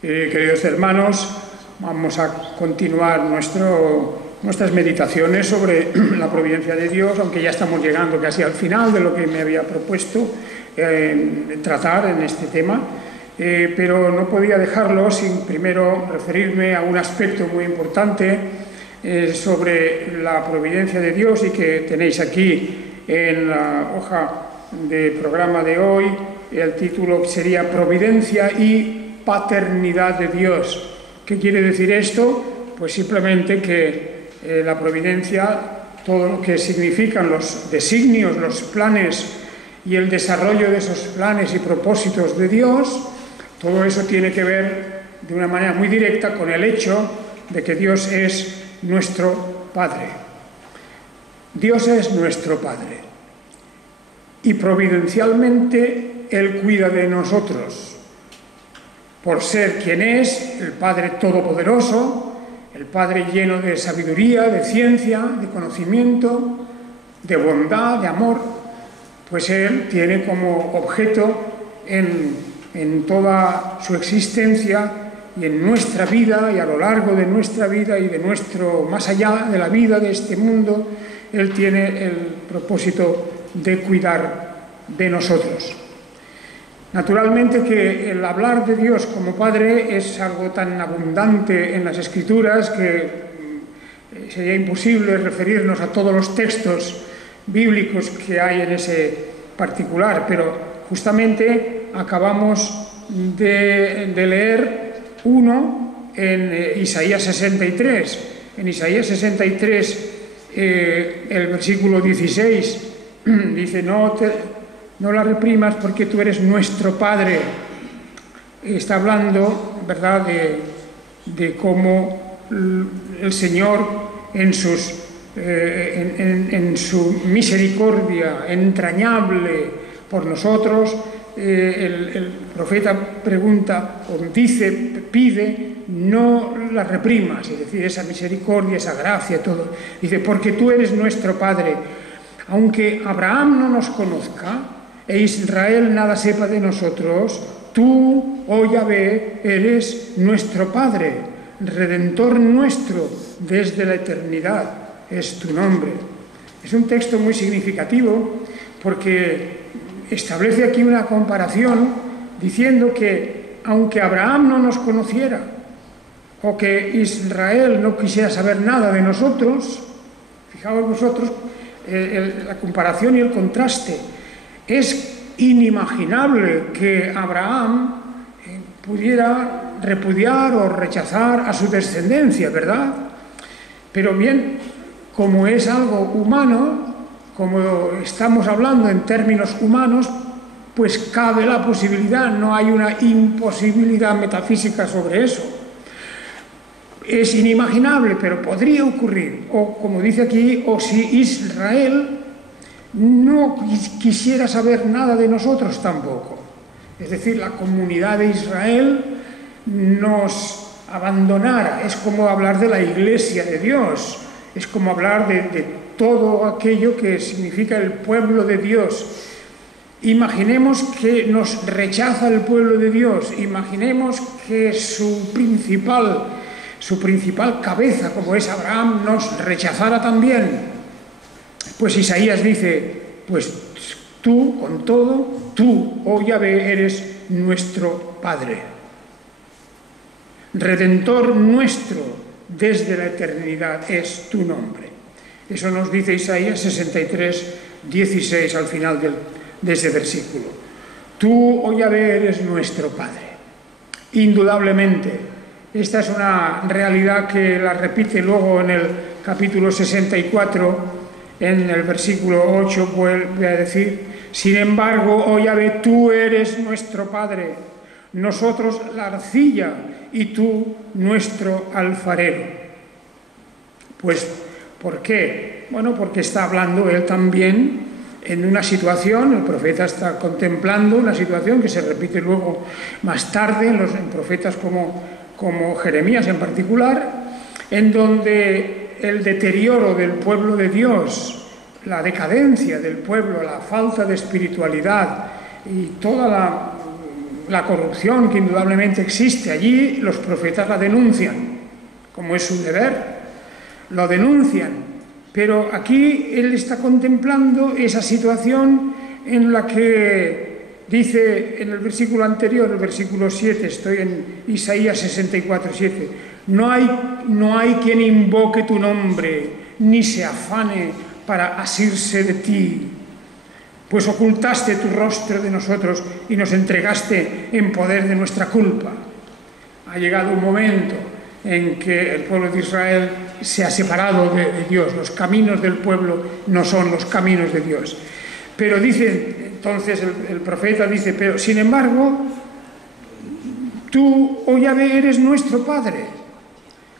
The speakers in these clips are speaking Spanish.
Queridos hermanos, vamos a continuar nuestras meditaciones sobre la providencia de Dios, aunque ya estamos llegando casi al final de lo que me había propuesto tratar en este tema, pero no podía dejarlo sin primero referirme a un aspecto muy importante sobre la providencia de Dios y que tenéis aquí en la hoja de programa de hoy. El título sería Providencia y Paternidad de Dios. ¿Qué quiere decir esto? Pues simplemente que la providencia, todo lo que significan los designios, los planes y el desarrollo de esos planes y propósitos de Dios, todo eso tiene que ver de una manera muy directa con el hecho de que Dios es nuestro Padre. Dios es nuestro Padre y providencialmente Él cuida de nosotros por ser quien es, el Padre Todopoderoso, el Padre lleno de sabiduría, de ciencia, de conocimiento, de bondad, de amor. Pues Él tiene como objeto en toda su existencia y en nuestra vida y a lo largo de nuestra vida y de más allá de la vida de este mundo, Él tiene el propósito de cuidar de nosotros. Naturalmente que el hablar de Dios como Padre es algo tan abundante en las Escrituras que sería imposible referirnos a todos los textos bíblicos que hay en ese particular, pero justamente acabamos de leer uno en Isaías 63. En Isaías 63, el versículo 16, dice: no la reprimas porque tú eres nuestro Padre. Está hablando, ¿verdad?, de cómo el Señor en su misericordia entrañable por nosotros, el profeta pregunta o dice, pide, no la reprimas, es decir, esa misericordia, esa gracia, todo. Dice, porque tú eres nuestro Padre. Aunque Abraham no nos conozca e Israel nada sepa de nosotros, tú, oh Yahvé, eres nuestro Padre, Redentor nuestro desde la eternidad, es tu nombre. Es un texto muy significativo porque establece aquí una comparación diciendo que aunque Abraham no nos conociera o que Israel no quisiera saber nada de nosotros, fijaos vosotros la comparación y el contraste. Es inimaginable que Abraham pudiera repudiar o rechazar a su descendencia, ¿verdad? Pero bien, como es algo humano, como estamos hablando en términos humanos, pues cabe la posibilidad, no hay una imposibilidad metafísica sobre eso. Es inimaginable, pero podría ocurrir. O, como dice aquí, o si Israel no quisiera saber nada de nosotros tampoco. Es decir, la comunidad de Israel nos abandonara. Es como hablar de la Iglesia de Dios. Es como hablar de todo aquello que significa el pueblo de Dios. Imaginemos que nos rechaza el pueblo de Dios. Imaginemos que su principal cabeza, como es Abraham, nos rechazara también. Pues Isaías dice, pues tú, con todo, tú, oh Yahvé, eres nuestro Padre, Redentor nuestro desde la eternidad es tu nombre. Eso nos dice Isaías 63, 16 al final de ese versículo. Tú, oh Yahvé, eres nuestro Padre. Indudablemente, esta es una realidad que la repite luego en el capítulo 64, en el versículo 8 vuelve a decir: sin embargo, oh Yahvé, tú eres nuestro Padre, nosotros la arcilla y tú nuestro alfarero. Pues, ¿por qué? Bueno, porque está hablando él también en una situación, el profeta está contemplando una situación que se repite luego más tarde en profetas como Jeremías en particular, en donde el deterioro del pueblo de Dios, la decadencia del pueblo, la falta de espiritualidad y toda la corrupción que indudablemente existe allí, los profetas la denuncian, como es su deber, lo denuncian, pero aquí él está contemplando esa situación en la que dice en el versículo anterior, el versículo 7, estoy en Isaías 64, 7, no hay quien invoque tu nombre, ni se afane para asirse de ti, pues ocultaste tu rostro de nosotros y nos entregaste en poder de nuestra culpa. Ha llegado un momento en que el pueblo de Israel se ha separado de Dios. Los caminos del pueblo no son los caminos de Dios. Pero dice, entonces el profeta dice, pero sin embargo, tú, oh Yahvé, eres nuestro Padre.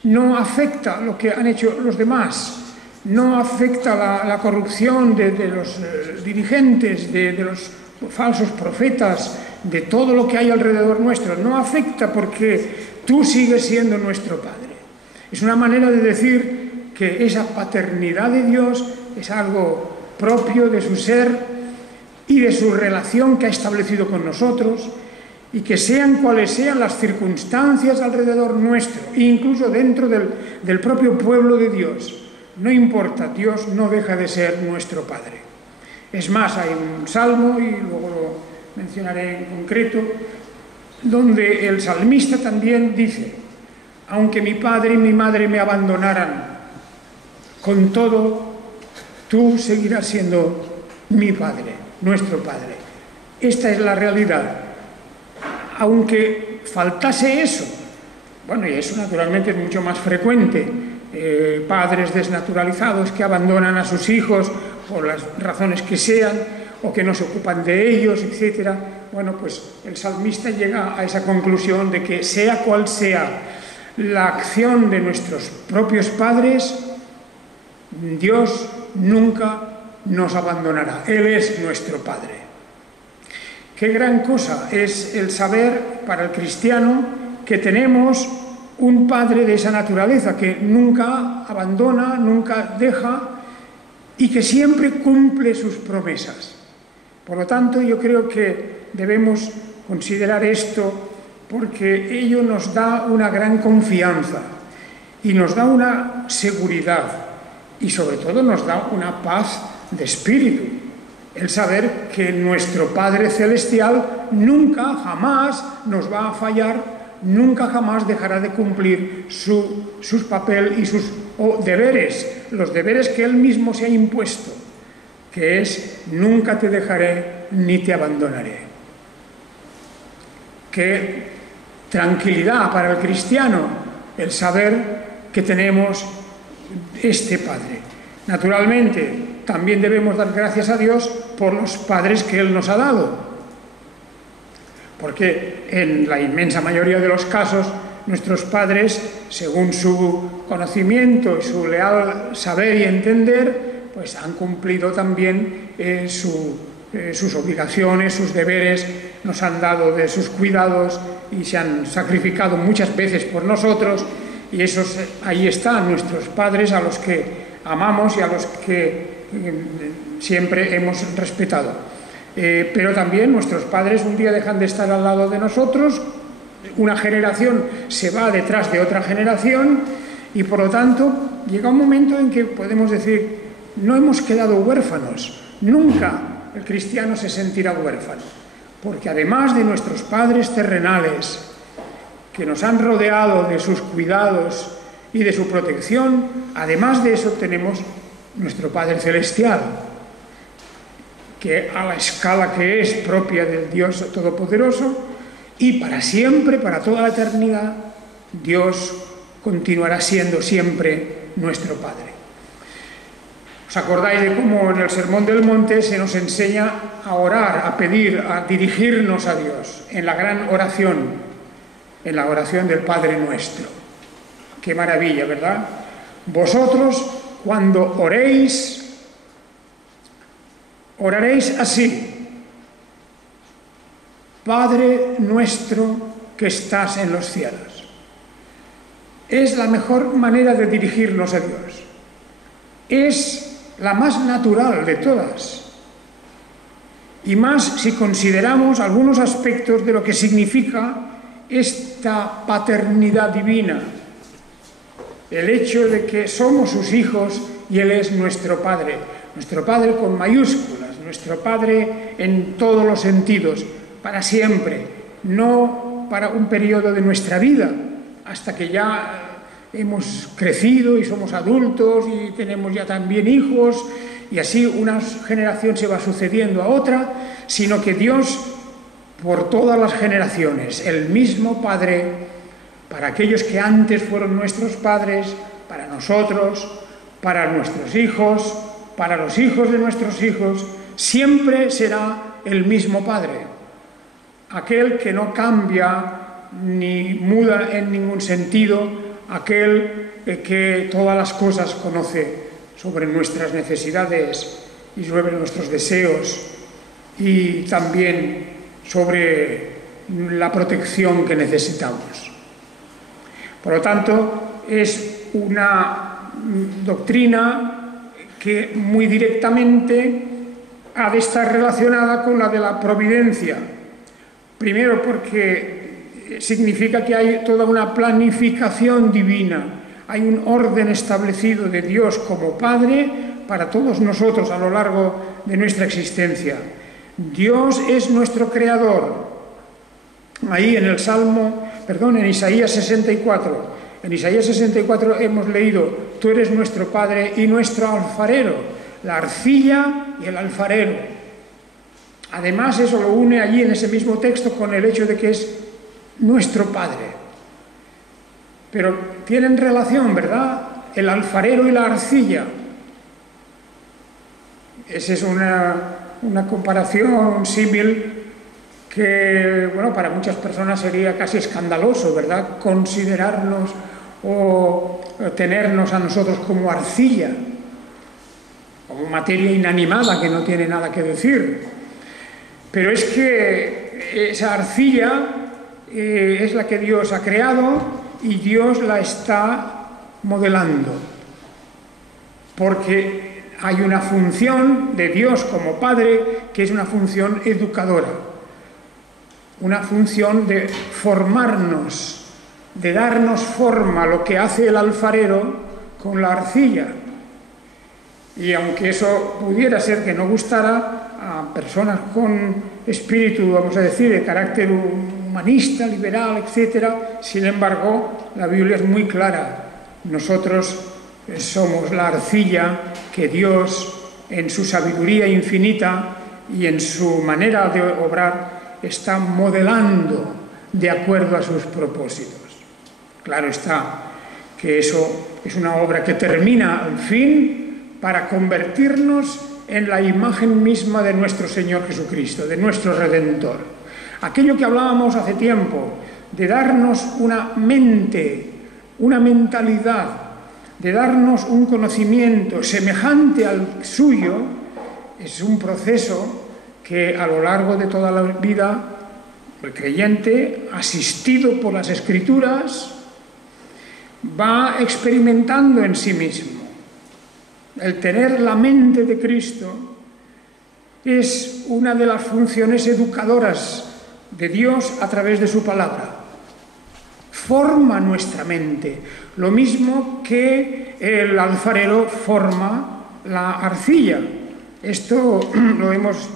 No afecta lo que han hecho los demás. No afecta la corrupción de los dirigentes, de los falsos profetas, de todo lo que hay alrededor nuestro. No afecta porque tú sigues siendo nuestro Padre. Es una manera de decir que esa paternidad de Dios es algo propio de su ser y de su relación que ha establecido con nosotros, y que sean cuales sean las circunstancias alrededor nuestro, incluso dentro del propio pueblo de Dios, no importa, Dios no deja de ser nuestro Padre. Es más, hay un salmo, y luego lo mencionaré en concreto, donde el salmista también dice, aunque mi padre y mi madre me abandonaran, con todo, tú seguirás siendo mi Padre, nuestro Padre. Esta es la realidad. Aunque faltase eso, bueno, y eso naturalmente es mucho más frecuente, padres desnaturalizados que abandonan a sus hijos por las razones que sean, o que no se ocupan de ellos, etc. Bueno, pues el salmista llega a esa conclusión de que sea cual sea la acción de nuestros propios padres, Dios nunca nos abandonará. Él es nuestro Padre. Qué gran cosa es el saber para el cristiano que tenemos un Padre de esa naturaleza, que nunca abandona, nunca deja y que siempre cumple sus promesas. Por lo tanto, yo creo que debemos considerar esto porque ello nos da una gran confianza y nos da una seguridad y sobre todo nos da una paz de espíritu. El saber que nuestro Padre Celestial nunca, jamás nos va a fallar, nunca jamás dejará de cumplir sus papel y sus deberes, los deberes que Él mismo se ha impuesto, que es nunca te dejaré ni te abandonaré. Qué tranquilidad para el cristiano el saber que tenemos este Padre. Naturalmente, también debemos dar gracias a Dios por los padres que Él nos ha dado, porque en la inmensa mayoría de los casos nuestros padres, según su conocimiento y su leal saber y entender, pues han cumplido también sus obligaciones, sus deberes, nos han dado de sus cuidados y se han sacrificado muchas veces por nosotros, y ahí están nuestros padres, a los que amamos y a los que siempre hemos respetado. Pero también nuestros padres un día dejan de estar al lado de nosotros, una generación se va detrás de otra generación y por lo tanto llega un momento en que podemos decir, no hemos quedado huérfanos, nunca el cristiano se sentirá huérfano, porque además de nuestros padres terrenales que nos han rodeado de sus cuidados y de su protección, además de eso tenemos nuestro Padre Celestial, que a la escala que es propia del Dios Todopoderoso, y para siempre, para toda la eternidad, Dios continuará siendo siempre nuestro Padre. ¿Os acordáis de cómo en el Sermón del Monte se nos enseña a orar, a pedir, a dirigirnos a Dios en la gran oración, en la oración del Padre Nuestro? Qué maravilla, ¿verdad? Vosotros, cuando oraréis así: Padre nuestro que estás en los cielos. Es la mejor manera de dirigirnos a Dios. Es la más natural de todas. y más si consideramos algunos aspectos de lo que significa esta paternidad divina, el hecho de que somos sus hijos y Él es nuestro Padre con mayúsculas, nuestro Padre en todos los sentidos, para siempre, no para un periodo de nuestra vida, hasta que ya hemos crecido y somos adultos y tenemos ya también hijos, y así una generación se va sucediendo a otra, sino que Dios, por todas las generaciones, el mismo Padre, para aquellos que antes fueron nuestros padres, para nosotros, para nuestros hijos, para los hijos de nuestros hijos, siempre será el mismo Padre, aquel que no cambia ni muda en ningún sentido, aquel que todas las cosas conoce sobre nuestras necesidades y sobre nuestros deseos y también sobre la protección que necesitamos. Por lo tanto, es una doctrina que muy directamente ha de estar relacionada con la de la providencia. Primero porque significa que hay toda una planificación divina, hay un orden establecido de Dios como Padre para todos nosotros a lo largo de nuestra existencia. Dios es nuestro creador. Ahí en en Isaías 64. En Isaías 64 hemos leído: tú eres nuestro Padre y nuestro alfarero, la arcilla y el alfarero. Además, eso lo une allí en ese mismo texto con el hecho de que es nuestro Padre. Pero tienen relación, ¿verdad? El alfarero y la arcilla. Esa es una comparación, un símil que, bueno, para muchas personas sería casi escandaloso, ¿verdad? Considerarnos o tenernos a nosotros como arcilla, como materia inanimada que no tiene nada que decir. Pero es que esa arcilla es la que Dios ha creado y Dios la está modelando, porque hay una función de Dios como Padre que es una función educadora, una función de formarnos, de darnos forma, lo que hace el alfarero con la arcilla. Y aunque eso pudiera ser que no gustara a personas con espíritu, vamos a decir, de carácter humanista, liberal, etc., sin embargo, la Biblia es muy clara. Nosotros somos la arcilla que Dios, en su sabiduría infinita y en su manera de obrar, está modelando de acuerdo a sus propósitos. Claro está que eso es una obra que termina al fin para convertirnos en la imagen misma de nuestro Señor Jesucristo, de nuestro Redentor. Aquello que hablábamos hace tiempo, de darnos una mente, una mentalidad, de darnos un conocimiento semejante al suyo, es un proceso que a lo largo de toda la vida el creyente, asistido por las Escrituras, va experimentando en sí mismo. El tener la mente de Cristo es una de las funciones educadoras de Dios a través de su palabra. Forma nuestra mente, lo mismo que el alfarero forma la arcilla. Esto lo hemos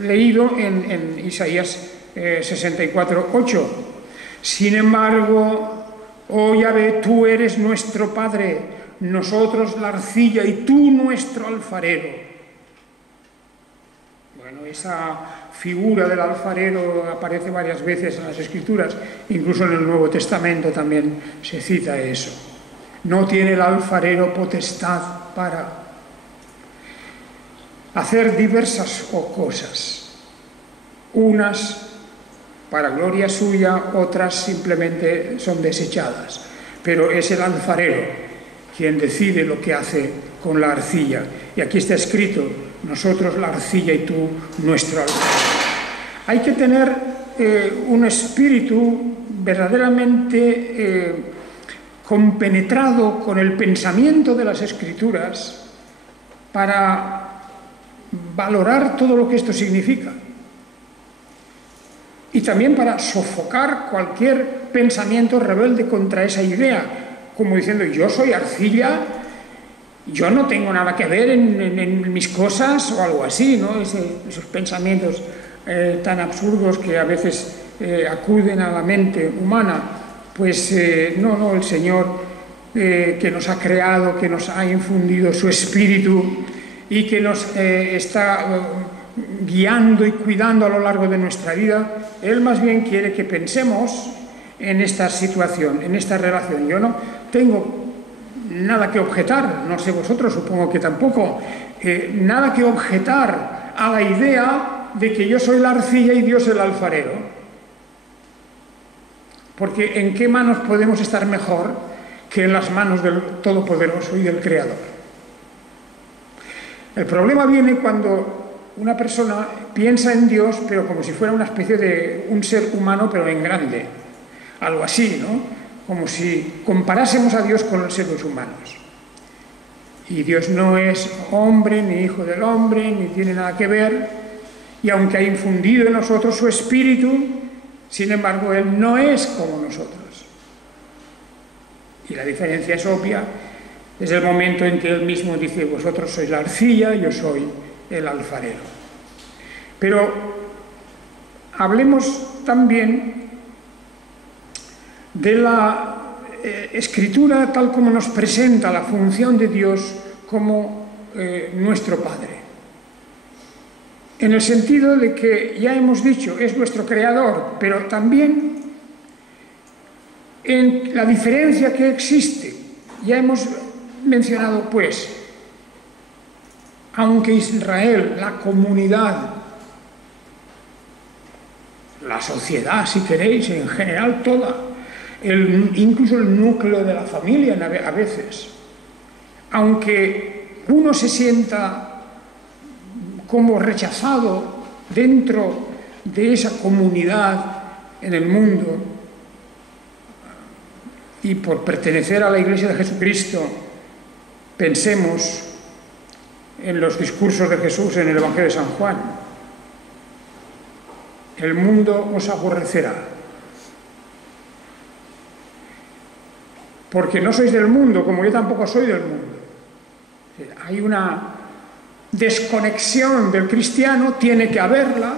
leído en Isaías 64:8. Sin embargo, oh Yahvé, tú eres nuestro Padre, nosotros la arcilla y tú nuestro alfarero. Bueno, esa figura del alfarero aparece varias veces en las Escrituras, incluso en el Nuevo Testamento también se cita eso. No tiene el alfarero potestad para hacer diversas cosas, unas para gloria suya, otras simplemente son desechadas, pero es el alfarero quien decide lo que hace con la arcilla. Y aquí está escrito: nosotros la arcilla y tú nuestro alfarero. Hay que tener un espíritu verdaderamente compenetrado con el pensamiento de las Escrituras para valorar todo lo que esto significa. Y también para sofocar cualquier pensamiento rebelde contra esa idea, como diciendo, yo soy arcilla, yo no tengo nada que ver en mis cosas, o algo así, ¿no? Esos pensamientos tan absurdos que a veces acuden a la mente humana. Pues no, el Señor que nos ha creado, que nos ha infundido su espíritu y que nos está guiando y cuidando a lo largo de nuestra vida, Él más bien quiere que pensemos en esta situación, en esta relación. Yo no tengo nada que objetar, no sé vosotros, supongo que tampoco, nada que objetar a la idea de que yo soy la arcilla y Dios el alfarero. Porque ¿en qué manos podemos estar mejor que en las manos del Todopoderoso y del Creador? El problema viene cuando una persona piensa en Dios, pero como si fuera una especie de un ser humano, pero en grande. Algo así, ¿no? Como si comparásemos a Dios con los seres humanos. Y Dios no es hombre, ni hijo del hombre, ni tiene nada que ver. Y aunque ha infundido en nosotros su espíritu, sin embargo, Él no es como nosotros. Y la diferencia es obvia desde el momento en que Él mismo dice, vosotros sois la arcilla, yo soy el alfarero. Pero hablemos también de la Escritura tal como nos presenta la función de Dios como nuestro Padre. En el sentido de que, ya hemos dicho, es nuestro Creador, pero también en la diferencia que existe. Ya hemos mencionado, pues, aunque Israel, la comunidad, la sociedad, si queréis, en general toda, incluso el núcleo de la familia a veces, aunque uno se sienta como rechazado dentro de esa comunidad en el mundo y por pertenecer a la Iglesia de Jesucristo, pensemos en los discursos de Jesús en el Evangelio de San Juan. El mundo os aborrecerá, porque no sois del mundo, como yo tampoco soy del mundo. Hay una desconexión del cristiano, tiene que haberla,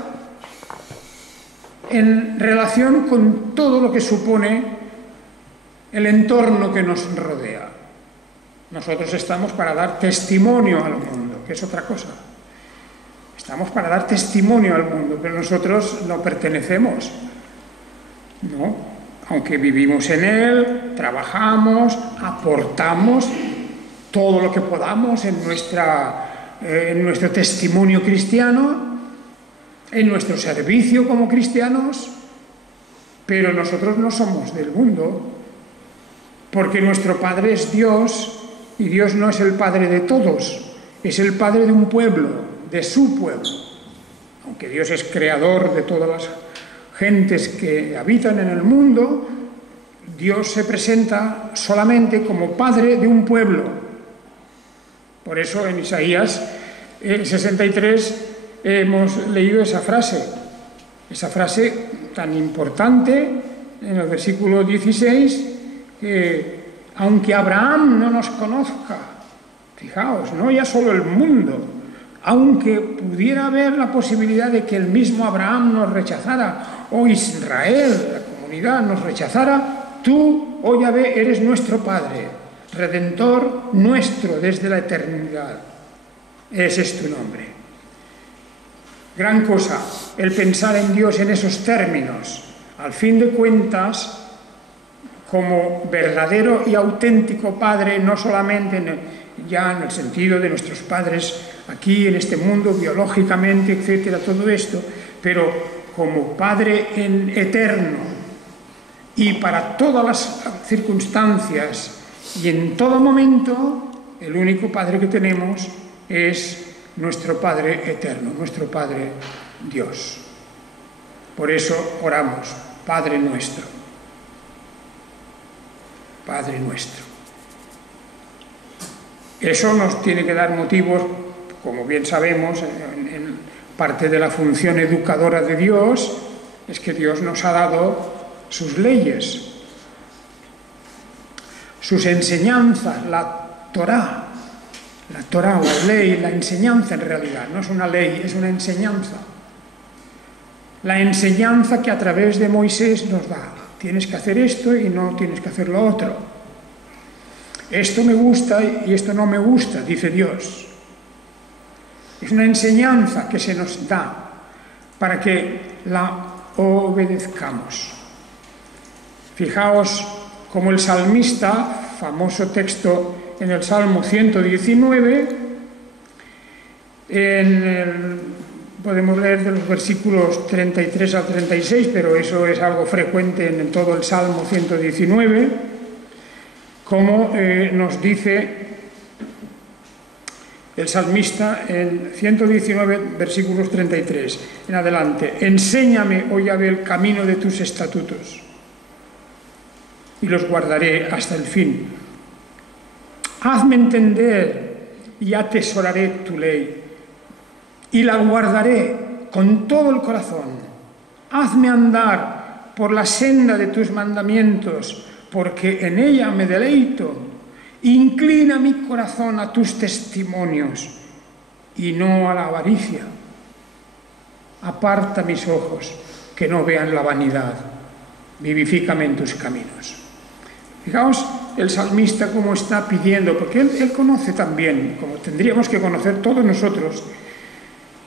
en relación con todo lo que supone el entorno que nos rodea. Nosotros estamos para dar testimonio al mundo, que es otra cosa. Estamos para dar testimonio al mundo, pero nosotros no pertenecemos, ¿no? Aunque vivimos en él, trabajamos, aportamos todo lo que podamos en nuestro testimonio cristiano, en nuestro servicio como cristianos, pero nosotros no somos del mundo, porque nuestro Padre es Dios, y Dios no es el Padre de todos, es el Padre de un pueblo, de su pueblo. Aunque Dios es creador de todas las gentes que habitan en el mundo, Dios se presenta solamente como Padre de un pueblo. Por eso en Isaías 63 hemos leído esa frase tan importante en el versículo 16, que aunque Abraham no nos conozca, fijaos, no ya solo el mundo, aunque pudiera haber la posibilidad de que el mismo Abraham nos rechazara, o Israel, la comunidad, nos rechazara, tú, oh Yahvé, eres nuestro Padre, Redentor nuestro desde la eternidad. Ese es tu nombre. Gran cosa, el pensar en Dios en esos términos. Al fin de cuentas, como verdadero y auténtico Padre, no solamente ya en el sentido de nuestros padres aquí en este mundo, biológicamente, etcétera, todo esto, pero como Padre en eterno y para todas las circunstancias y en todo momento, el único Padre que tenemos es nuestro Padre eterno, nuestro Padre Dios. Por eso oramos, Padre nuestro. Padre nuestro. Eso nos tiene que dar motivos como bien sabemos, en parte de la función educadora de Dios es que Dios nos ha dado sus leyes, sus enseñanzas, la Torá, la ley, la enseñanza en realidad, no es una ley, es una enseñanza. La enseñanza que a través de Moisés nos da. Tienes que hacer esto y no tienes que hacer lo otro. Esto me gusta y esto no me gusta, dice Dios. Es una enseñanza que se nos da para que la obedezcamos. Fijaos como el salmista, famoso texto en el Salmo 119, podemos leer de los versículos 33 al 36, pero eso es algo frecuente en todo el Salmo 119, como nos dice el salmista en 119, versículos 33 en adelante: enséñame, oh Yahvé, el camino de tus estatutos, y los guardaré hasta el fin. Hazme entender y atesoraré tu ley, y la guardaré con todo el corazón. Hazme andar por la senda de tus mandamientos, porque en ella me deleito. Inclina mi corazón a tus testimonios y no a la avaricia. Aparta mis ojos, que no vean la vanidad. Vivifícame en tus caminos. Fijaos el salmista cómo está pidiendo, porque él conoce también, como tendríamos que conocer todos nosotros,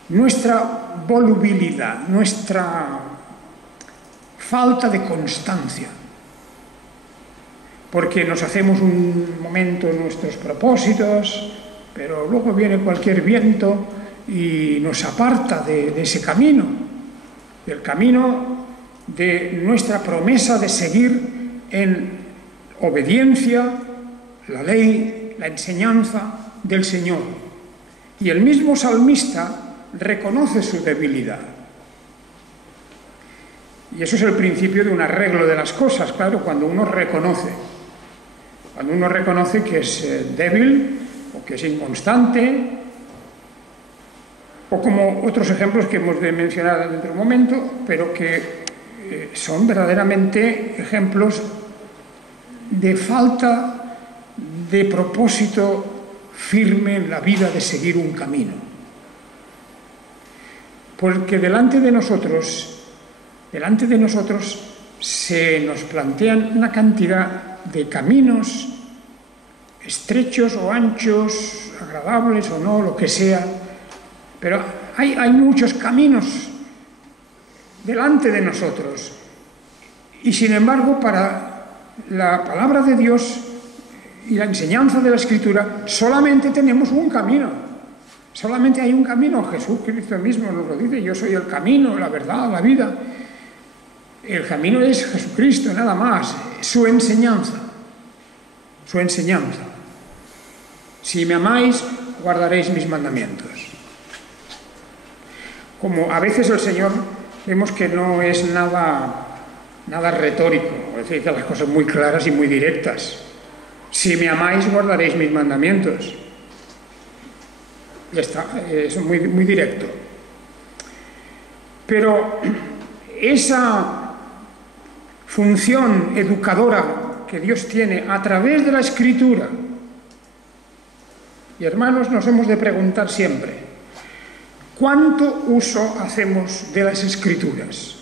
nuestra volubilidad, nuestra falta de constancia. Porque nos hacemos un momento nuestros propósitos, pero luego viene cualquier viento y nos aparta de ese camino, del camino de nuestra promesa de seguir en obediencia la ley, la enseñanza del Señor. Y el mismo salmista reconoce su debilidad. Y eso es el principio de un arreglo de las cosas, claro, cuando uno reconoce que es débil o que es inconstante, o como otros ejemplos que hemos de mencionar dentro de un momento, pero que son verdaderamente ejemplos de falta de propósito firme en la vida de seguir un camino. Porque delante de nosotros se nos plantean una cantidad de caminos estrechos o anchos, agradables o no, lo que sea, pero hay muchos caminos delante de nosotros. Y sin embargo, para la palabra de Dios y la enseñanza de la Escritura, solamente tenemos un camino. Solamente hay un camino. Jesucristo mismo nos lo dice: yo soy el camino, la verdad, la vida. El camino es Jesucristo, nada más. Su enseñanza. Su enseñanza. Si me amáis, guardaréis mis mandamientos. Como a veces el Señor vemos que no es nada retórico, es decir, que las cosas muy claras y muy directas. Si me amáis, guardaréis mis mandamientos. Ya está, es muy, muy directo. Pero esa función educadora que Dios tiene a través de la Escritura, y hermanos, nos hemos de preguntar siempre: ¿cuánto uso hacemos de las Escrituras?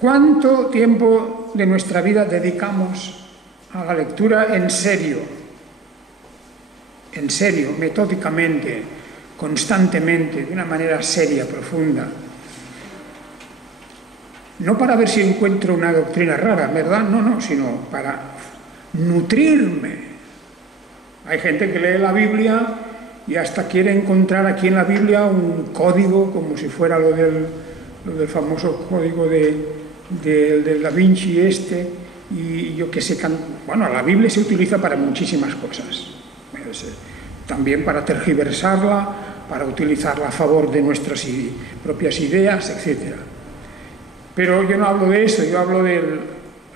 ¿Cuánto tiempo de nuestra vida dedicamos a la lectura en serio, metódicamente, constantemente, de una manera seria, profunda? No para ver si encuentro una doctrina rara, ¿verdad? No, sino para nutrirme. Hay gente que lee la Biblia y hasta quiere encontrar aquí en la Biblia un código, como si fuera lo del famoso código de Da Vinci y yo que sé. Bueno, la Biblia se utiliza para muchísimas cosas. También para tergiversarla, para utilizarla a favor de nuestras propias ideas, etc. Pero yo no hablo de eso, yo hablo del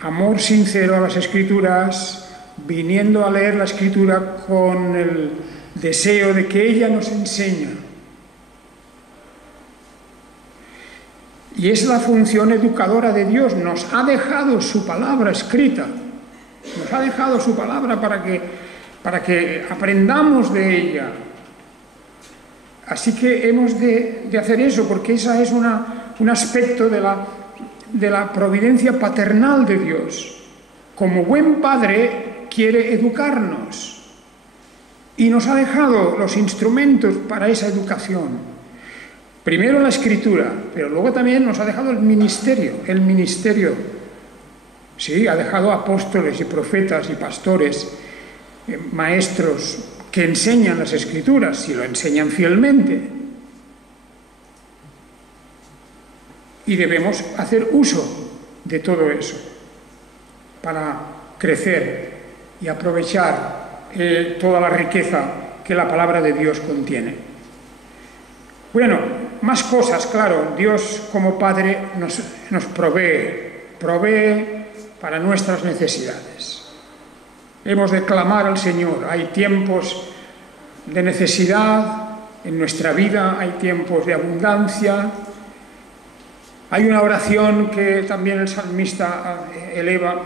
amor sincero a las Escrituras, viniendo a leer la Escritura con el deseo de que ella nos enseñe. Y es la función educadora de Dios. Nos ha dejado su palabra escrita. Nos ha dejado su palabra para que aprendamos de ella. Así que hemos de hacer eso, porque ese es un aspecto de la providencia paternal de Dios. Como buen padre quiere educarnos y nos ha dejado los instrumentos para esa educación. Primero la Escritura, pero luego también nos ha dejado el ministerio. Sí, ha dejado apóstoles y profetas y pastores, maestros que enseñan las Escrituras, y lo enseñan fielmente. Y debemos hacer uso de todo eso para crecer y aprovechar toda la riqueza que la palabra de Dios contiene. Bueno, más cosas, claro. Dios como Padre nos provee para nuestras necesidades. Hemos de clamar al Señor. Hay tiempos de necesidad en nuestra vida, hay tiempos de abundancia. Hay una oración que también el salmista eleva: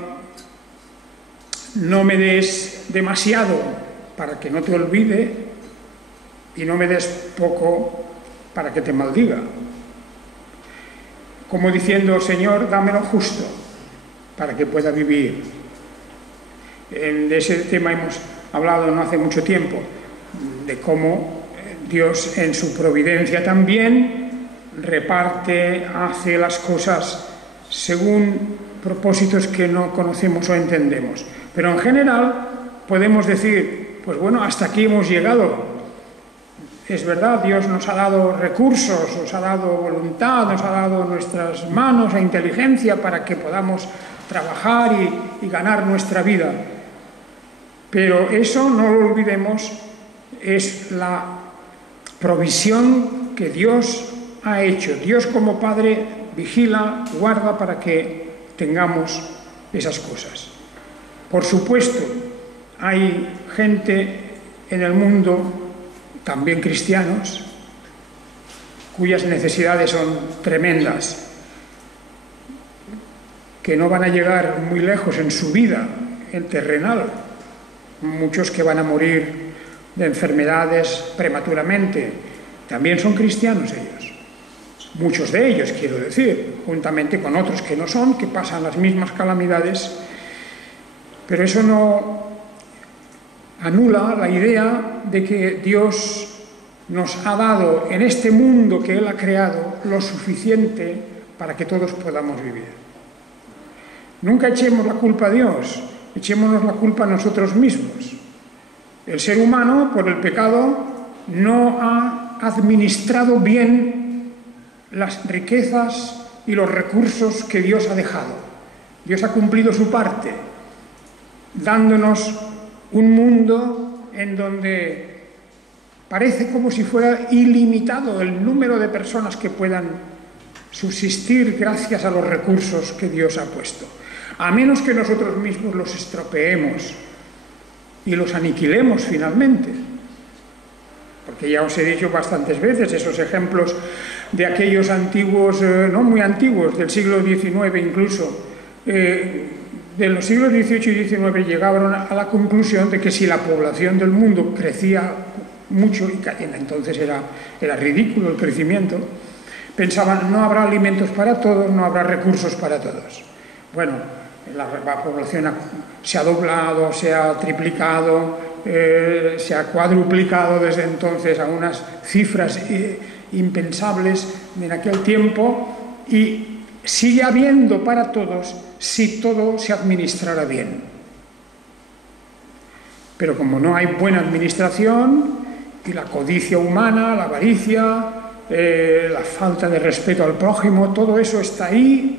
no me des demasiado para que no te olvide, y no me des poco para que te maldiga. Como diciendo: Señor, dame lo justo para que pueda vivir. De ese tema hemos hablado no hace mucho tiempo, de cómo Dios en su providencia también reparte, hace las cosas según propósitos que no conocemos o entendemos. Pero en general podemos decir, pues bueno, hasta aquí hemos llegado. Es verdad, Dios nos ha dado recursos, nos ha dado voluntad, nos ha dado nuestras manos e inteligencia para que podamos trabajar y ganar nuestra vida. Pero eso, no lo olvidemos, es la provisión que Dios ha hecho. Dios como Padre vigila, guarda para que tengamos esas cosas. Por supuesto, hay gente en el mundo, también cristianos, cuyas necesidades son tremendas, que no van a llegar muy lejos en su vida, en terrenal. Muchos que van a morir de enfermedades prematuramente, también son cristianos ellos. Muchos de ellos, quiero decir, juntamente con otros que no son, que pasan las mismas calamidades. Pero eso no anula la idea de que Dios nos ha dado en este mundo que Él ha creado lo suficiente para que todos podamos vivir. Nunca echemos la culpa a Dios, echémonos la culpa a nosotros mismos. El ser humano, por el pecado, no ha administrado bien las riquezas y los recursos que Dios ha dejado. Dios ha cumplido su parte, dándonos un mundo en donde parece como si fuera ilimitado el número de personas que puedan subsistir gracias a los recursos que Dios ha puesto. A menos que nosotros mismos los estropeemos y los aniquilemos finalmente. Porque ya os he dicho bastantes veces esos ejemplos de aquellos antiguos, no muy antiguos, del siglo XIX incluso, de los siglos XVIII y XIX llegaron a la conclusión de que si la población del mundo crecía mucho, y entonces era ridículo el crecimiento, pensaban: no habrá alimentos para todos, no habrá recursos para todos. Bueno, la población se ha doblado, se ha triplicado, se ha cuadruplicado desde entonces a unas cifras impensables en aquel tiempo, y sigue habiendo para todos si todo se administrara bien. Pero como no hay buena administración, y la codicia humana, la avaricia, la falta de respeto al prójimo, todo eso está ahí,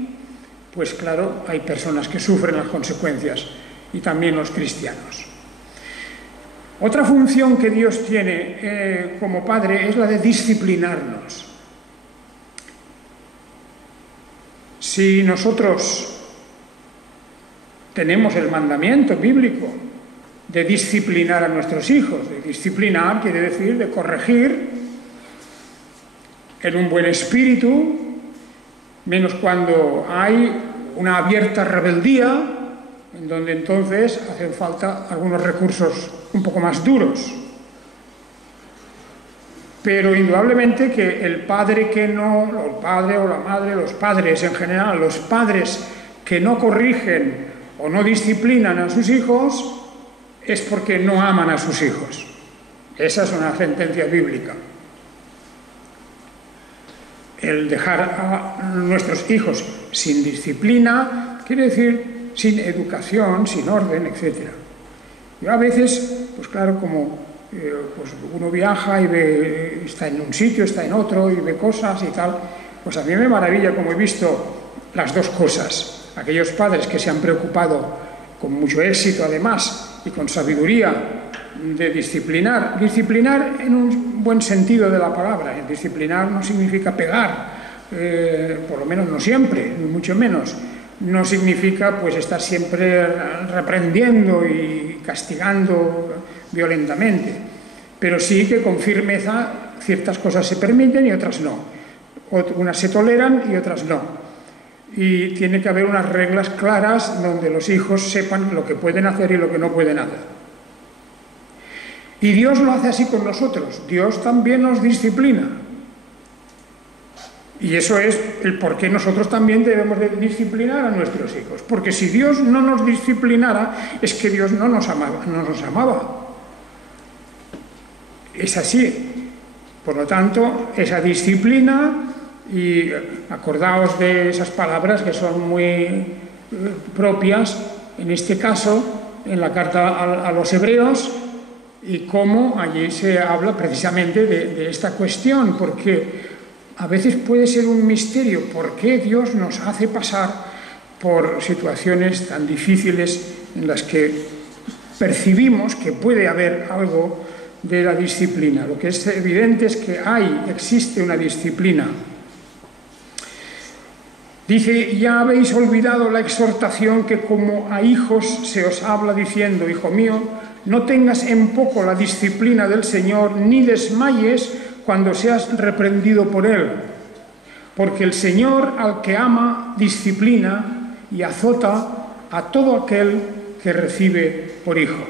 pues claro, hay personas que sufren las consecuencias, y también los cristianos. Otra función que Dios tiene como Padre es la de disciplinarnos. Si nosotros tenemos el mandamiento bíblico de disciplinar a nuestros hijos. De disciplinar quiere decir de corregir en un buen espíritu, menos cuando hay una abierta rebeldía, en donde entonces hacen falta algunos recursos un poco más duros. Pero indudablemente que el padre que no, o el padre o la madre, los padres en general, los padres que no corrigen o no disciplinan a sus hijos, es porque no aman a sus hijos. Esa es una sentencia bíblica. El dejar a nuestros hijos sin disciplina quiere decir sin educación, sin orden, etc. Yo a veces, pues claro, como pues uno viaja y ve, está en un sitio, está en otro y ve cosas y tal, pues a mí me maravilla como he visto las dos cosas. Aquellos padres que se han preocupado con mucho éxito además y con sabiduría de disciplinar en un buen sentido de la palabra. Disciplinar no significa pegar, por lo menos no siempre, ni mucho menos. No significa pues estar siempre reprendiendo y castigando violentamente, pero sí que con firmeza ciertas cosas se permiten y otras no. Unas se toleran y otras no. Y tiene que haber unas reglas claras donde los hijos sepan lo que pueden hacer y lo que no pueden hacer. Y Dios lo hace así con nosotros. Dios también nos disciplina. Y eso es el por qué nosotros también debemos de disciplinar a nuestros hijos. Porque si Dios no nos disciplinara, es que Dios no nos amaba. Es así. Por lo tanto, esa disciplina, y acordaos de esas palabras que son muy propias, en este caso, en la carta a los Hebreos, y cómo allí se habla precisamente de esta cuestión, porque a veces puede ser un misterio por qué Dios nos hace pasar por situaciones tan difíciles en las que percibimos que puede haber algo de la disciplina. Lo que es evidente es que existe una disciplina. Dice, ya habéis olvidado la exhortación que como a hijos se os habla diciendo, hijo mío, no tengas en poco la disciplina del Señor, ni desmayes cuando seas reprendido por Él. Porque el Señor al que ama disciplina y azota a todo aquel que recibe por hijo.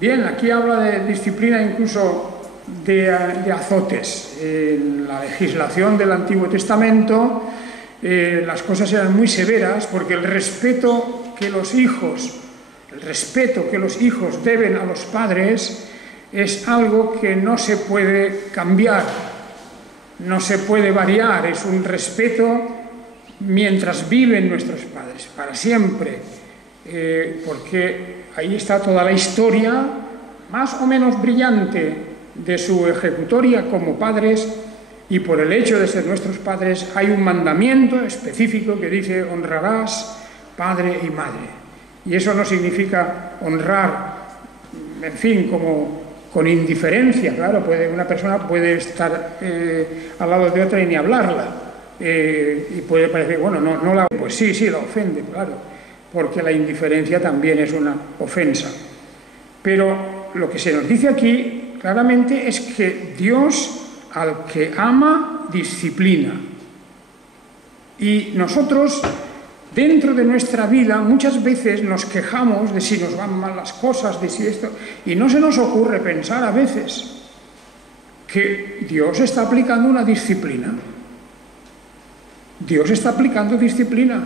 Bien, aquí habla de disciplina incluso de azotes. En la legislación del Antiguo Testamento las cosas eran muy severas porque el respeto que los hijos deben a los padres es algo que no se puede cambiar, no se puede variar, es un respeto mientras viven nuestros padres, para siempre, porque ahí está toda la historia, más o menos brillante, de su ejecutoria como padres, y por el hecho de ser nuestros padres hay un mandamiento específico que dice honrarás padre y madre. Y eso no significa honrar, en fin, como con indiferencia, claro, una persona puede estar al lado de otra y ni hablarla, y puede parecer, bueno, no la... Pues sí, la ofende, claro, porque la indiferencia también es una ofensa. Pero lo que se nos dice aquí claramente es que Dios al que ama disciplina. Y nosotros, dentro de nuestra vida, muchas veces nos quejamos de si nos van mal las cosas, de si esto, y no se nos ocurre pensar a veces que Dios está aplicando una disciplina. Dios está aplicando disciplina.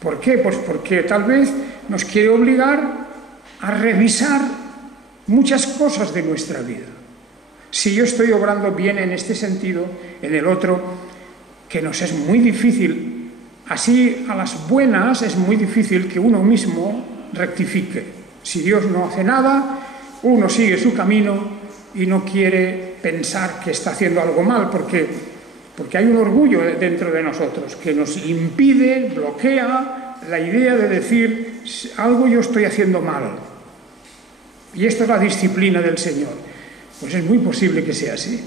¿Por qué? Pues porque tal vez nos quiere obligar a revisar muchas cosas de nuestra vida. Si yo estoy obrando bien en este sentido, en el otro, que nos es muy difícil, así a las buenas es muy difícil que uno mismo rectifique. Si Dios no hace nada, uno sigue su camino y no quiere pensar que está haciendo algo mal, porque hay un orgullo dentro de nosotros que nos impide, bloquea la idea de decir algo yo estoy haciendo mal. Y esto es la disciplina del Señor. Pues es muy posible que sea así.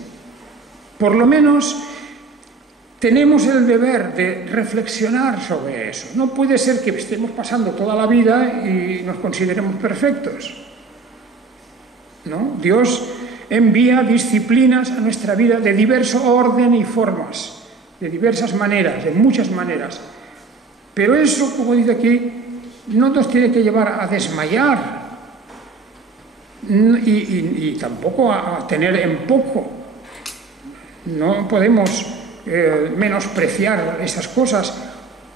Por lo menos tenemos el deber de reflexionar sobre eso. No puede ser que estemos pasando toda la vida y nos consideremos perfectos, ¿no? Dios envía disciplinas a nuestra vida de diverso orden y formas, de diversas maneras, de muchas maneras. Pero eso, como dice aquí, no nos tiene que llevar a desmayar y tampoco a tener en poco. No podemos menospreciar esas cosas,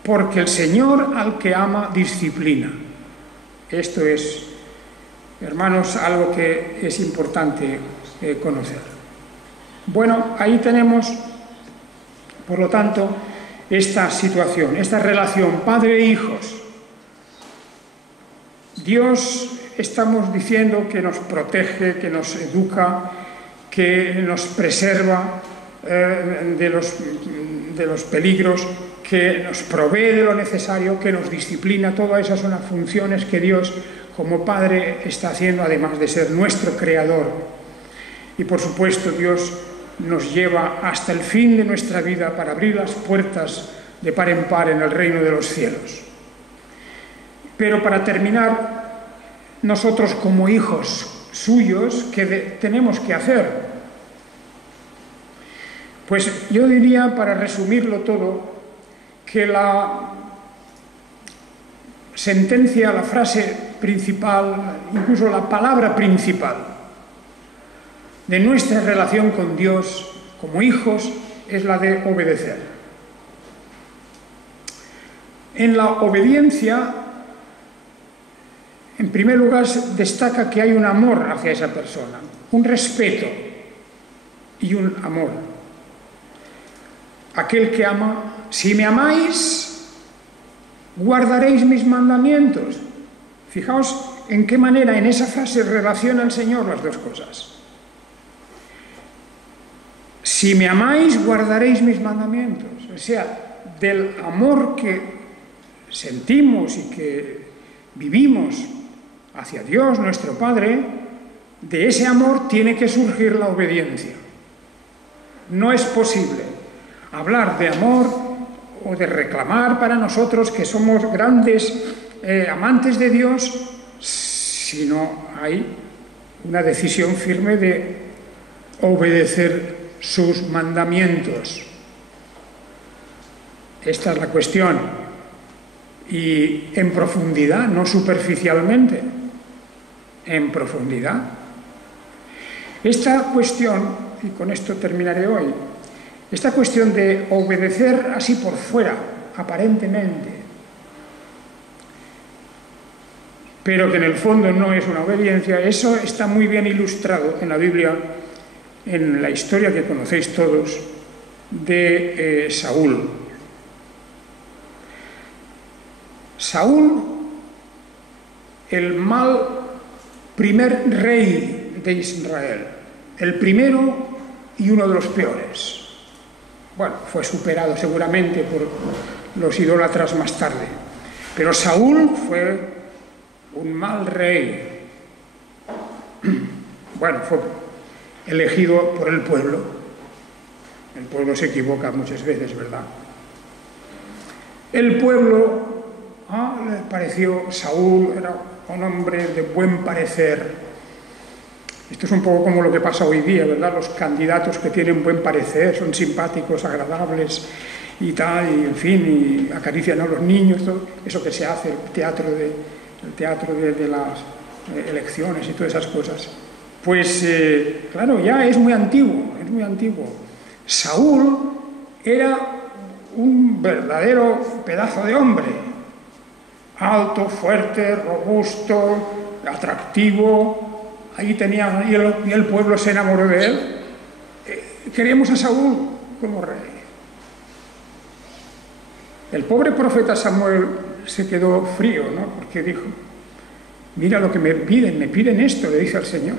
porque el Señor al que ama disciplina. Esto es, hermanos, algo que es importante conocer. Bueno, ahí tenemos, por lo tanto, esta situación, esta relación padre e hijos. Dios, estamos diciendo que nos protege, que nos educa, que nos preserva de los peligros, que nos provee de lo necesario, que nos disciplina. Todas esas son las funciones que Dios como Padre está haciendo, además de ser nuestro Creador. Y por supuesto Dios nos lleva hasta el fin de nuestra vida para abrir las puertas de par en par en el reino de los cielos. Pero para terminar, nosotros como hijos suyos, ¿qué tenemos que hacer? Pues yo diría, para resumirlo todo, que la sentencia, la frase principal, incluso la palabra principal de nuestra relación con Dios como hijos es la de obedecer. En la obediencia, en primer lugar, destaca que hay un amor hacia esa persona, un respeto y un amor. Aquel que ama, si me amáis, guardaréis mis mandamientos. Fijaos en qué manera en esa frase relaciona el Señor las dos cosas. Si me amáis, guardaréis mis mandamientos. O sea, del amor que sentimos y que vivimos hacia Dios, nuestro Padre, de ese amor tiene que surgir la obediencia. No es posible hablar de amor o de reclamar para nosotros que somos grandes amantes de Dios si no hay una decisión firme de obedecer sus mandamientos. Esta es la cuestión. Y en profundidad, no superficialmente, en profundidad. Esta cuestión, y con esto terminaré hoy, esta cuestión de obedecer así por fuera, aparentemente, pero que en el fondo no es una obediencia, eso está muy bien ilustrado en la Biblia, en la historia que conocéis todos, de Saúl. Saúl, el primer rey de Israel, el primero y uno de los peores. Bueno, fue superado seguramente por los idólatras más tarde. Pero Saúl fue un mal rey. Bueno, fue elegido por el pueblo. El pueblo se equivoca muchas veces, ¿verdad? El pueblo le pareció, Saúl era un hombre de buen parecer. Esto es un poco como lo que pasa hoy día, ¿verdad? Los candidatos que tienen buen parecer, son simpáticos, agradables y tal, y en fin, y acarician a los niños, todo eso que se hace, el teatro de las elecciones y todas esas cosas. Pues, claro, ya es muy antiguo, es muy antiguo. Saúl era un verdadero pedazo de hombre, alto, fuerte, robusto, atractivo. Ahí tenía, y el pueblo se enamoró de él. Queríamos a Saúl como rey. El pobre profeta Samuel se quedó frío, ¿no? Porque dijo, mira lo que me piden esto, le dice al Señor.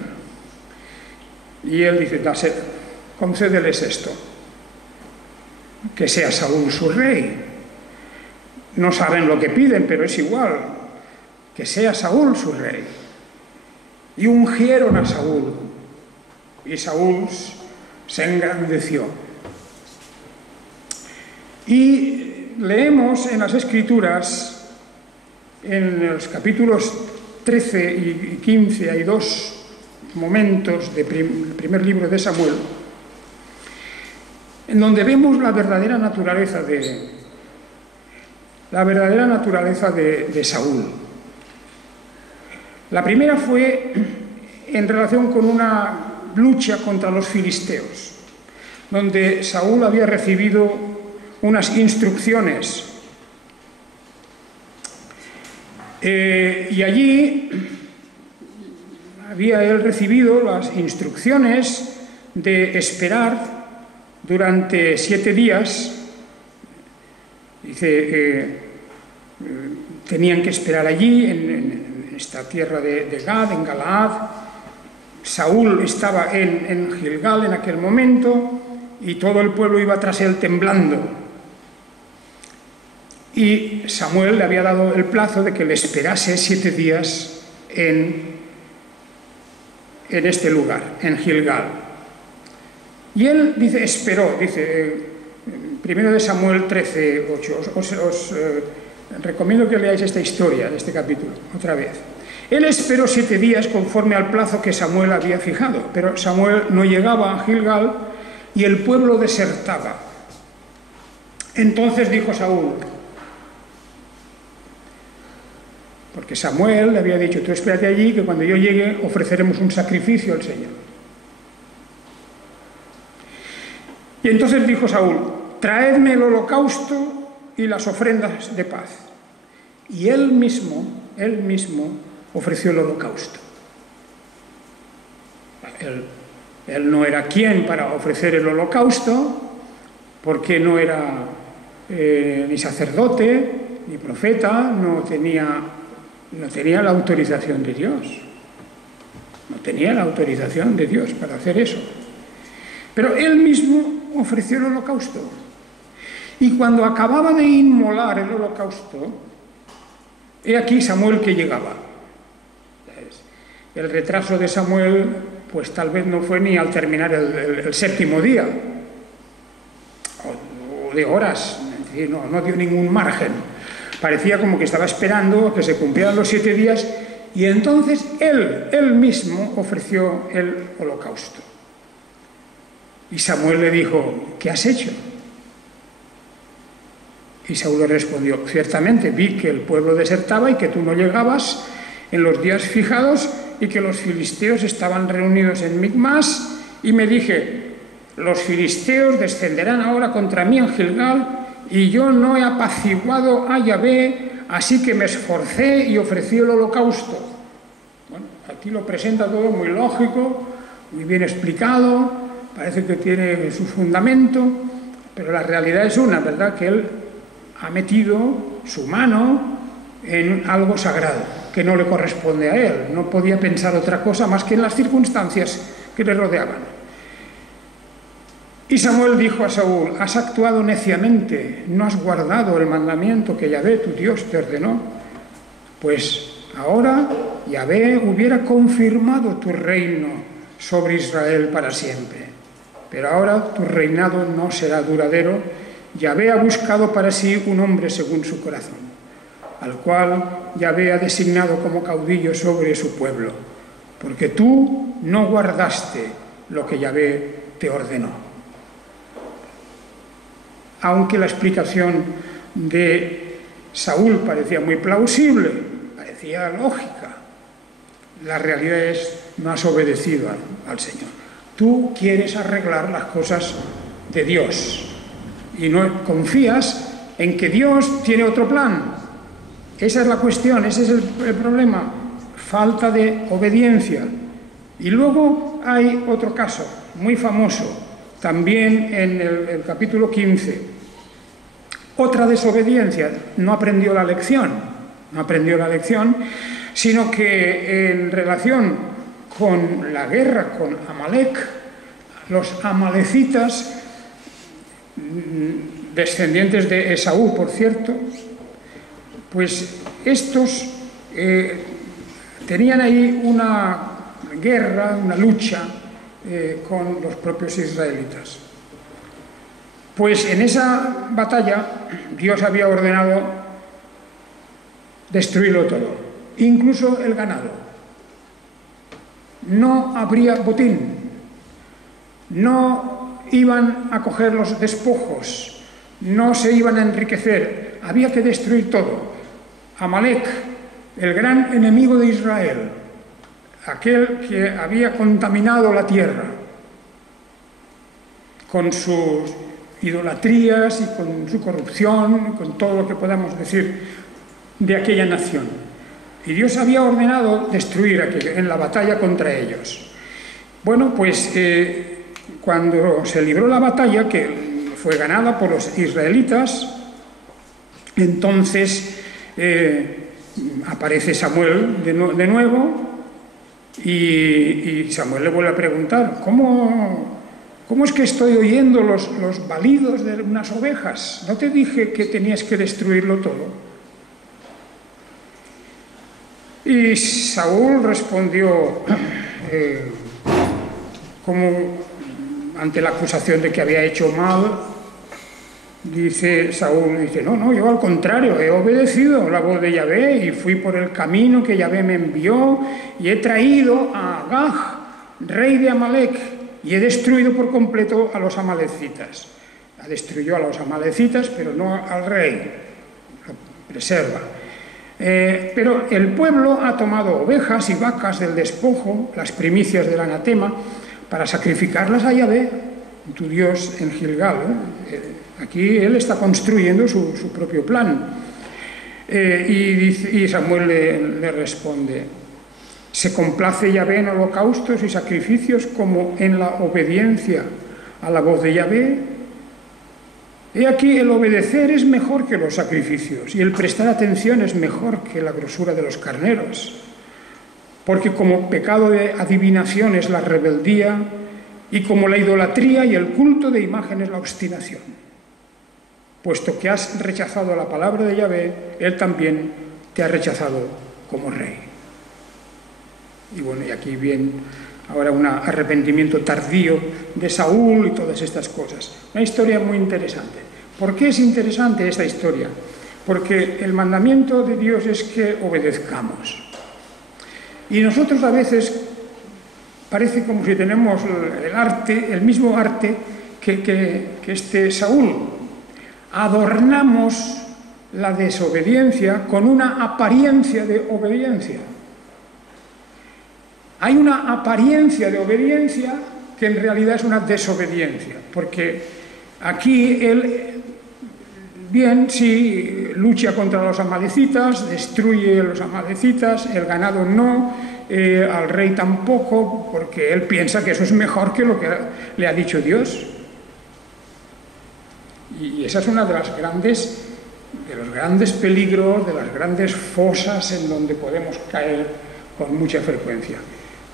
Y él dice, concédeles esto, que sea Saúl su rey. No saben lo que piden, pero es igual, que sea Saúl su rey. Y ungieron a Saúl, y Saúl se engrandeció. Y leemos en las Escrituras, en los capítulos 13 y 15, hay dos momentos del primer libro de Samuel, en donde vemos la verdadera naturaleza de Saúl. La primera fue en relación con una lucha contra los filisteos, donde Saúl había recibido unas instrucciones. Y allí había él recibido las instrucciones de esperar durante 7 días. Dice, tenían que esperar allí, en esta tierra de Gad, en Galaad. Saúl estaba en Gilgal en aquel momento y todo el pueblo iba tras él temblando. Y Samuel le había dado el plazo de que le esperase 7 días en este lugar, en Gilgal. Y él dice, esperó, dice, primero de Samuel 13:8. Os recomiendo que leáis esta historia de este capítulo otra vez. Él esperó 7 días conforme al plazo que Samuel había fijado, pero Samuel no llegaba a Gilgal y el pueblo desertaba. Entonces dijo Saúl, porque Samuel le había dicho, tú espérate allí, que cuando yo llegue ofreceremos un sacrificio al Señor. Y entonces dijo Saúl, traedme el holocausto y las ofrendas de paz. Y él mismo ofreció el holocausto. Él no era quien para ofrecer el holocausto, porque no era ni sacerdote, ni profeta, no tenía la autorización de Dios. No tenía la autorización de Dios para hacer eso. Pero él mismo ofreció el holocausto. Y cuando acababa de inmolar el holocausto, he aquí Samuel que llegaba. El retraso de Samuel, pues tal vez no fue ni al terminar el 7º día, o de horas, es decir, no dio ningún margen. Parecía como que estaba esperando a que se cumplieran los 7 días y entonces él mismo ofreció el holocausto. Y Samuel le dijo, ¿qué has hecho? Y Saúl le respondió, ciertamente vi que el pueblo desertaba y que tú no llegabas en los días fijados y que los filisteos estaban reunidos en Micmas, y me dije, los filisteos descenderán ahora contra mí en Gilgal y yo no he apaciguado a Yahvé, así que me esforcé y ofrecí el holocausto. Bueno, aquí lo presenta todo muy lógico, muy bien explicado, parece que tiene su fundamento, pero la realidad es una, ¿verdad? Que él ha metido su mano en algo sagrado, que no le corresponde a él. No podía pensar otra cosa más que en las circunstancias que le rodeaban. Y Samuel dijo a Saúl, has actuado neciamente, no has guardado el mandamiento que Yahvé, tu Dios, te ordenó. Pues ahora Yahvé hubiera confirmado tu reino sobre Israel para siempre. Pero ahora tu reinado no será duradero. Yahvé ha buscado para sí un hombre según su corazón, al cual Yahvé ha designado como caudillo sobre su pueblo, porque tú no guardaste lo que Yahvé te ordenó. Aunque la explicación de Saúl parecía muy plausible, parecía lógica, la realidad es no has obedecido al Señor. Tú quieres arreglar las cosas de Dios y no confías en que Dios tiene otro plan. Esa es la cuestión, ese es el problema, falta de obediencia. Y luego hay otro caso muy famoso, también en el capítulo 15. Otra desobediencia, no aprendió la lección, sino que en relación con la guerra con Amalek, los amalecitas, descendientes de Esaú, por cierto, pues estos tenían ahí una guerra, una lucha con los propios israelitas. Pues en esa batalla Dios había ordenado destruirlo todo, incluso el ganado. No habría botín, no iban a coger los despojos, no se iban a enriquecer, había que destruir todo. Amalek, el gran enemigo de Israel, aquel que había contaminado la tierra con sus idolatrías y con su corrupción, con todo lo que podamos decir de aquella nación. Y Dios había ordenado destruir aquello en la batalla contra ellos. Bueno, pues cuando se libró la batalla, que fue ganada por los israelitas, entonces aparece Samuel de nuevo y Samuel le vuelve a preguntar, ¿cómo es que estoy oyendo los balidos de unas ovejas? ¿No te dije que tenías que destruirlo todo? Y Saúl respondió como ante la acusación de que había hecho mal. Saúl dice, no, yo al contrario, he obedecido la voz de Yahvé y fui por el camino que Yahvé me envió y he traído a Agag, rey de Amalek, y he destruido por completo a los amalecitas. Destruyó a los amalecitas, pero no al rey, lo preserva. Pero el pueblo ha tomado ovejas y vacas del despojo, las primicias del anatema, para sacrificarlas a Yahvé, tu Dios, en Gilgal. Aquí él está construyendo su propio plan. Y Samuel le responde, ¿se complace Yahvé en holocaustos y sacrificios como en la obediencia a la voz de Yahvé? He aquí, el obedecer es mejor que los sacrificios y el prestar atención es mejor que la grosura de los carneros. Porque como pecado de adivinación es la rebeldía y como la idolatría y el culto de imagen es la obstinación. Puesto que has rechazado la palabra de Yahvé, él también te ha rechazado como rey. Y bueno, y aquí viene ahora un arrepentimiento tardío de Saúl y todas estas cosas. Una historia muy interesante. ¿Por qué es interesante esta historia? Porque el mandamiento de Dios es que obedezcamos. Y nosotros a veces parece como si tenemos el mismo arte que este Saúl. Adornamos la desobediencia con una apariencia de obediencia. Hay una apariencia de obediencia que en realidad es una desobediencia, porque aquí él, bien, sí, lucha contra los amalecitas, destruye a los amalecitas, el ganado no, al rey tampoco, porque él piensa que eso es mejor que lo que le ha dicho Dios. Y esa es una de los grandes peligros, de las grandes fosas en donde podemos caer con mucha frecuencia.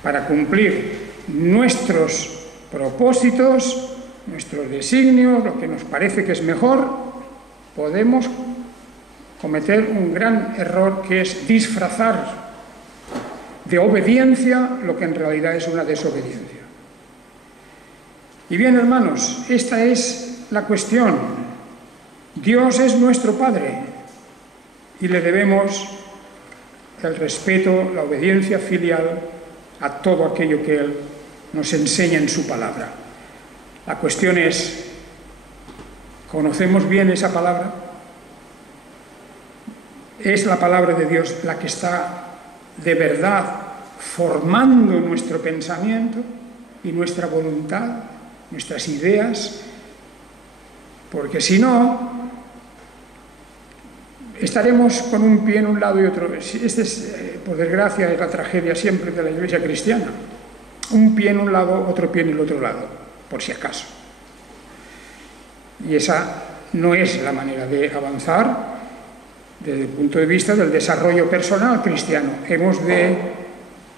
Para cumplir nuestros propósitos, nuestros designios, lo que nos parece que es mejor, podemos cometer un gran error que es disfrazar de obediencia lo que en realidad es una desobediencia. Y bien, hermanos, esta es la cuestión. Dios es nuestro Padre y le debemos el respeto, la obediencia filial a todo aquello que Él nos enseña en su palabra. La cuestión es, ¿conocemos bien esa palabra? ¿Es la palabra de Dios la que está de verdad formando nuestro pensamiento y nuestra voluntad, nuestras ideas? Porque si no, estaremos con un pie en un lado y otro. Esta es, por desgracia, es la tragedia siempre de la Iglesia cristiana. Un pie en un lado, otro pie en el otro lado, por si acaso. Y esa no es la manera de avanzar desde el punto de vista del desarrollo personal cristiano. Hemos de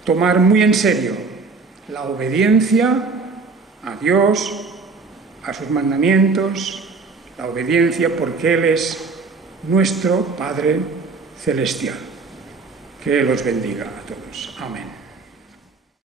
tomar muy en serio la obediencia a Dios, a sus mandamientos, la obediencia porque Él es nuestro Padre Celestial. Que Él os bendiga a todos.